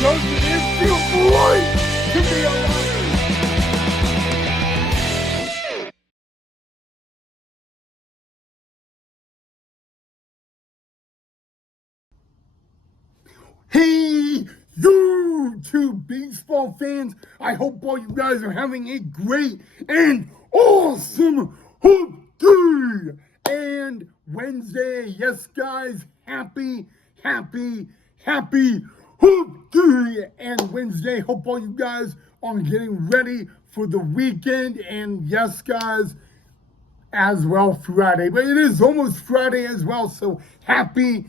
Doesn't it feel great to be alive? Hey, YouTube baseball fans, I hope all you guys are having a great and awesome hump day and Wednesday. Yes, guys, happy hump day and Wednesday. Hope all you guys are getting ready for the weekend. And yes, guys, as well Friday, but it is almost Friday as well, so happy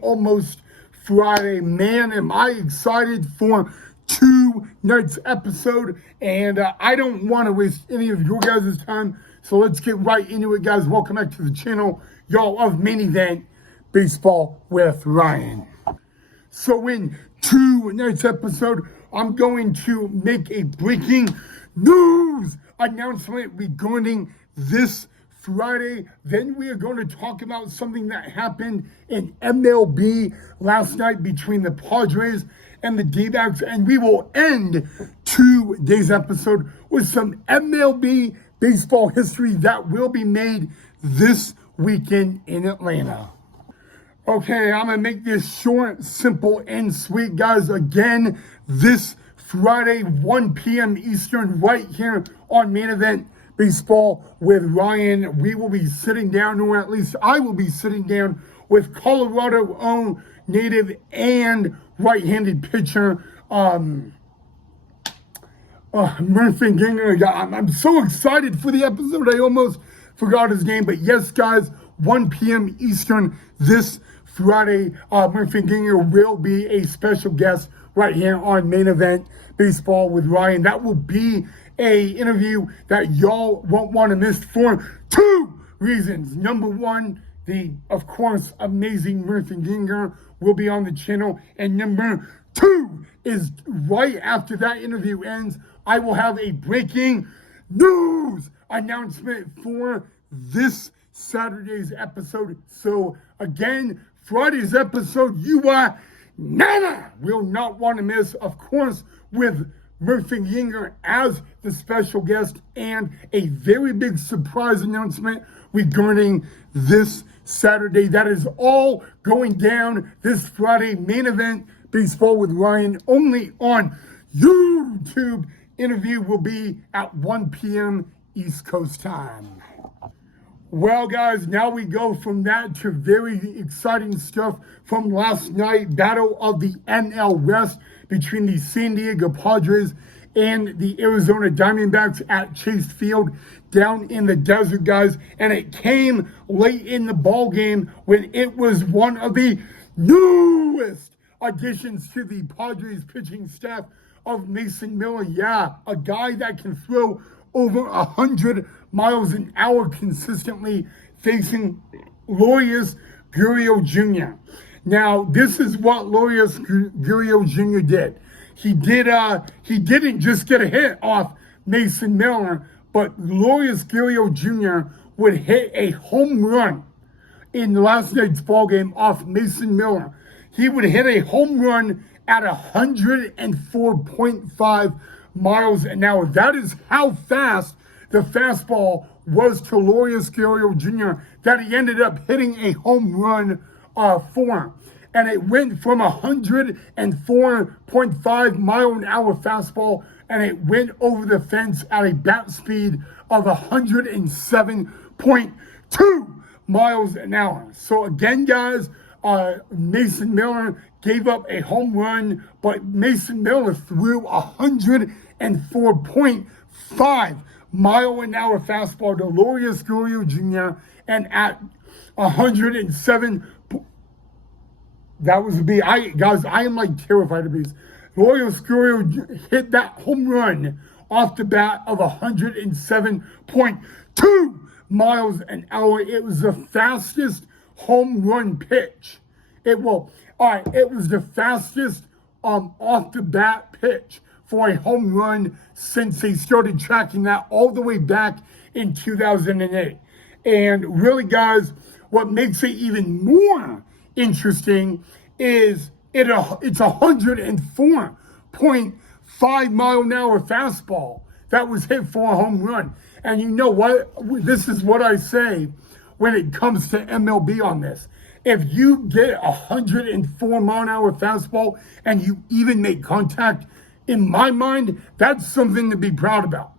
almost Friday. Man, am I excited for tonight's episode, and I don't want to waste any of your guys' time, so let's get right into it, guys. Welcome back to the channel, y'all, of Main Event Baseball with Ryan. So in tonight's episode, I'm going to make a breaking news announcement regarding this Friday. Then we are going to talk about something that happened in MLB last night between the Padres and the D-backs. And we will end today's episode with some MLB baseball history that will be made this weekend in Atlanta. Okay, I'm going to make this short, simple, and sweet, guys. Again, this Friday, 1 p.m. Eastern, right here on Main Event Baseball with Ryan. We will be sitting down, or at least I will be sitting down with Colorado-owned native and right-handed pitcher, Murphy Ginger. I'm so excited for the episode. I almost forgot his name. But yes, guys, 1 p.m. Eastern this Friday, Murphy Ginger will be a special guest right here on Main Event Baseball with Ryan. That will be a interview that y'all won't want to miss for two reasons. Number one, the, of course, amazing Murphy Ginger will be on the channel. And number two is right after that interview ends, I will have a breaking news announcement for this Saturday's episode. So again, Friday's episode, you will not want to miss, of course, with Murphy Yinger as the special guest, and a very big surprise announcement regarding this Saturday. That is all going down this Friday. Main Event Baseball with Ryan only on YouTube. Interview will be at 1 p.m. East Coast time. Well, guys, now we go from that to very exciting stuff from last night. Battle of the NL West between the San Diego Padres and the Arizona Diamondbacks at Chase Field down in the desert, guys. And it came late in the ball game when it was one of the newest additions to the Padres pitching staff of Mason Miller. Yeah, a guy that can throw over 100 miles an hour consistently, facing Lourdes Gurriel Jr. Now, this is what Lourdes Gurriel Jr. did. He didn't just get a hit off Mason Miller, but Lourdes Gurriel Jr. would hit a home run in last night's ball game off Mason Miller. He would hit a home run at 104.5 miles an hour. That is how fast the fastball was to Lourdes Gurriel Jr. that he ended up hitting a home run for. And it went from 104.5 mile an hour fastball, and it went over the fence at a bat speed of 107.2 miles an hour. So again, guys, Mason Miller gave up a home run, but Mason Miller threw 104.5 mile an hour fastball to Lourdes Gurriel Jr. and at 107. That was a B. Guys, I am like terrified of these. Lourdes Gurriel hit that home run off the bat of 107.2 miles an hour. It was the fastest home run pitch. It was the fastest off the bat pitch for a home run since they started tracking that all the way back in 2008. And really, guys, what makes it even more interesting is It's a 104.5-mile-an-hour fastball that was hit for a home run. And you know what? This is what I say when it comes to MLB on this. If you get a 104-mile-an-hour fastball and you even make contact, in my mind, that's something to be proud about.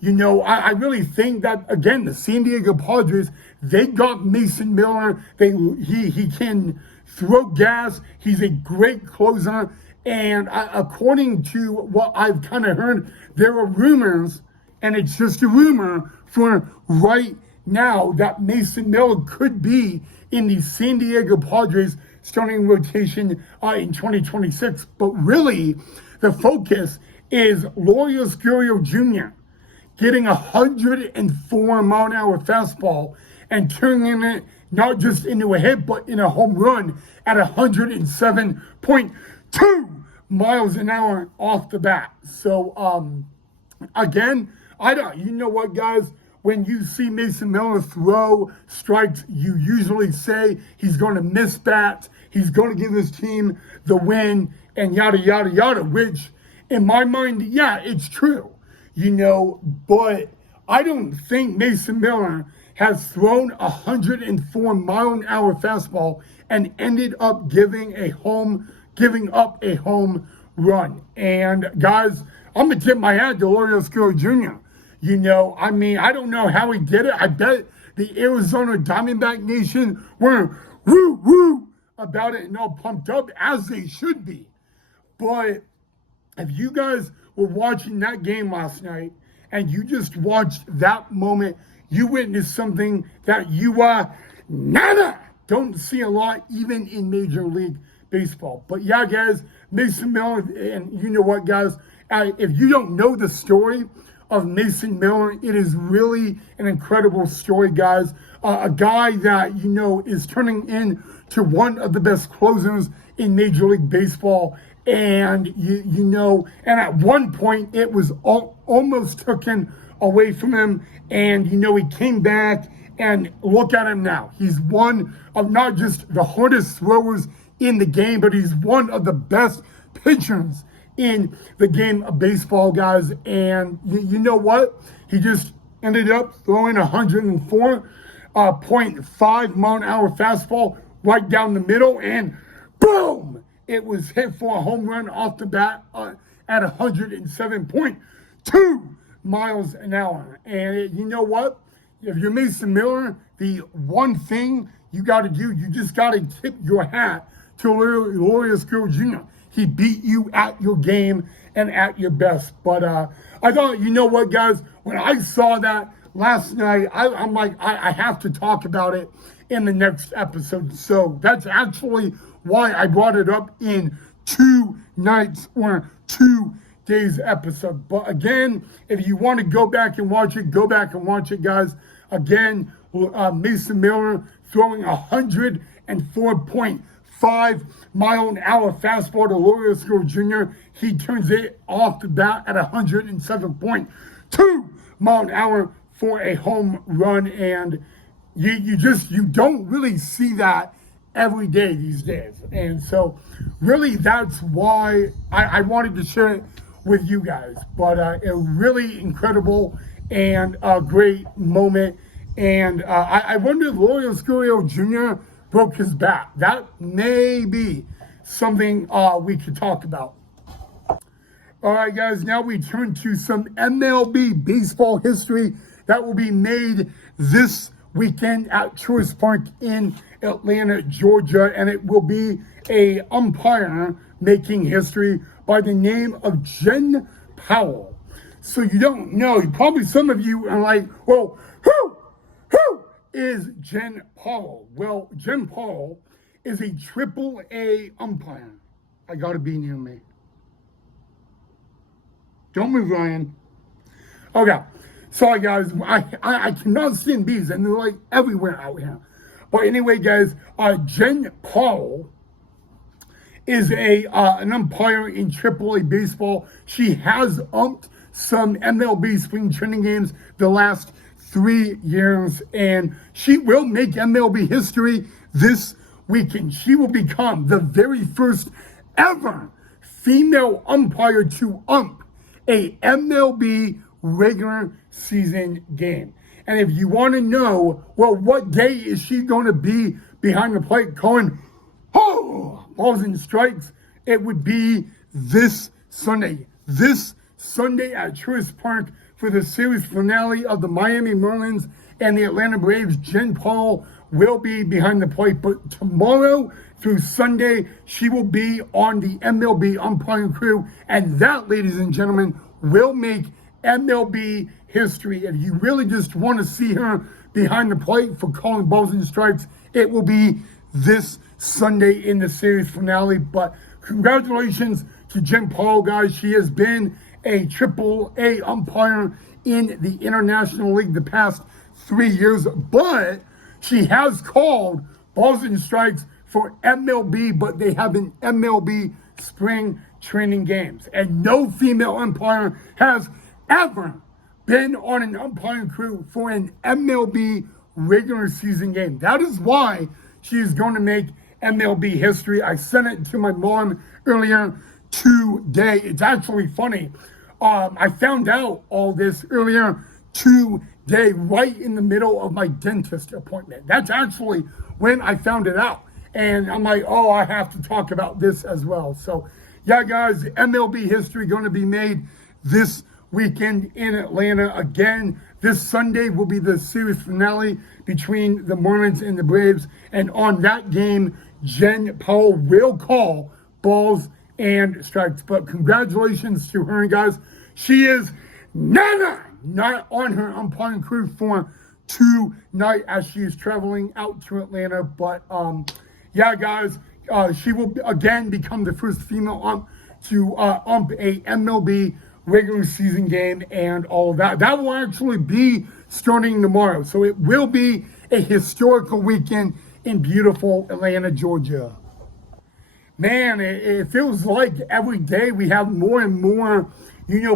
You know, I really think that, again, the San Diego Padres, they got Mason Miller. He can throw gas. He's a great closer. And according to what I've kind of heard, there are rumors, and it's just a rumor for right now, that Mason Miller could be in the San Diego Padres starting rotation in 2026. But really, the focus is Lourdes Gurriel Jr. getting a 104-mile-an-hour fastball and turning it not just into a hit, but in a home run at 107.2 miles an hour off the bat. So, again, you know what, guys? When you see Mason Miller throw strikes, you usually say he's going to miss bats, he's going to give his team the win, and yada, yada, yada, which, in my mind, yeah, it's true. You know, but I don't think Mason Miller has thrown a 104-mile-an-hour fastball and ended up giving up a home run. And guys, I'm gonna tip my hat to Lourdes Gurriel Jr. You know, I mean, I don't know how he did it. I bet the Arizona Diamondback Nation were woo about it and all pumped up, as they should be. But if you guys were watching that game last night and you just watched that moment, you witnessed something that you don't see a lot even in Major League Baseball. But yeah, guys, Mason Miller, and you know what, guys, if you don't know the story of Mason Miller, it is really an incredible story, guys. A guy that, you know, is turning into one of the best closers in Major League Baseball. And, you know, and at one point it was almost taken away from him. And, you know, he came back, and look at him now. He's one of not just the hardest throwers in the game, but he's one of the best pitchers in the game of baseball, guys. And you know what? He just ended up throwing 104.5-mile-an-hour fastball right down the middle, and boom! It was hit for a home run off the bat at 107.2 miles an hour. And you know what? If you're Mason Miller, the one thing you got to do, you just got to tip your hat to Lourdes Gurriel Jr. He beat you at your game and at your best. But I thought, you know what, guys? When I saw that last night, I'm like, I have to talk about it in the next episode. So that's actually why I brought it up in 2 nights or 2 days episode. But again, if you want to go back and watch it, go back and watch it, guys. Again, Mason Miller throwing 104.5-mile-an-hour fastball to Lourdes Gurriel Jr. He turns it off the bat at 107.2-mile-an-hour for a home run. And you don't really see that every day these days. And so really that's why I wanted to share it with you guys. But a really incredible and a great moment. And I wonder if Lourdes Gurriel Jr. broke his back. That may be something we could talk about. All right, guys, now we turn to some MLB baseball history that will be made this weekend at Truist Park in Atlanta, Georgia, and it will be a umpire making history by the name of Jen Powell. So you don't know, probably some of you are like, well, who is Jen Powell? Well, Jen Powell is a AAA umpire. I gotta be near me. Don't move, Ryan. Okay. Sorry, guys. I cannot stand bees, and they're like everywhere out here. But anyway, guys, Jen Powell is an umpire in AAA baseball. She has umped some MLB spring training games the last 3 years, and she will make MLB history this weekend. She will become the very first ever female umpire to ump a MLB regular season game. And if you want to know, well, what day is she going to be behind the plate calling, oh, balls and strikes, it would be this Sunday. This Sunday at Truist Park for the series finale of the Miami Marlins and the Atlanta Braves. Jen Paul will be behind the plate, but tomorrow through Sunday, she will be on the MLB umpiring crew, and that, ladies and gentlemen, will make MLB history. If you really just want to see her behind the plate for calling balls and strikes, it will be this Sunday in the series finale. But congratulations to Jen Paul, guys. She has been a AAA umpire in the International League the past 3 years, but she has called balls and strikes for MLB, but they have an MLB spring training games. And no female umpire has ever been on an umpiring crew for an MLB regular season game. That is why she is going to make MLB history. I sent it to my mom earlier today. It's actually funny. I found out all this earlier today, right in the middle of my dentist appointment. That's actually when I found it out. And I'm like, oh, I have to talk about this as well. So, yeah, guys, MLB history going to be made this weekend in Atlanta. Again, this Sunday will be the series finale between the Marlins and the Braves. And on that game, Jen Paul will call balls and strikes. But congratulations to her, guys. She is not on her umpiring crew for tonight as she is traveling out to Atlanta. But, yeah, guys, she will again become the first female ump to ump a MLB regular season game and all of that. That will actually be starting tomorrow. So it will be a historical weekend in beautiful Atlanta, Georgia. Man, it feels like every day we have more and more,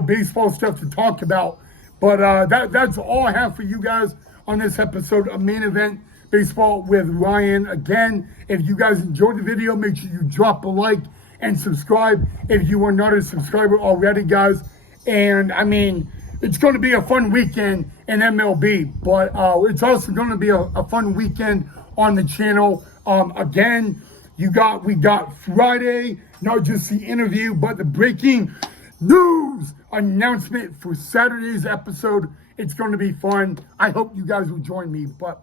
baseball stuff to talk about. But that's all I have for you guys on this episode of Main Event Baseball with Ryan. Again, if you guys enjoyed the video, make sure you drop a like and subscribe if you are not a subscriber already, guys. And I mean, it's going to be a fun weekend in MLB, but it's also going to be a fun weekend on the channel. Again, we got Friday, not just the interview, but the breaking news announcement for Saturday's episode. It's going to be fun. I hope you guys will join me. But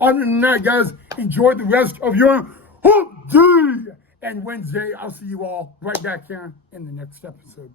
other than that, guys, enjoy the rest of your hump day. And Wednesday, I'll see you all right back here in the next episode.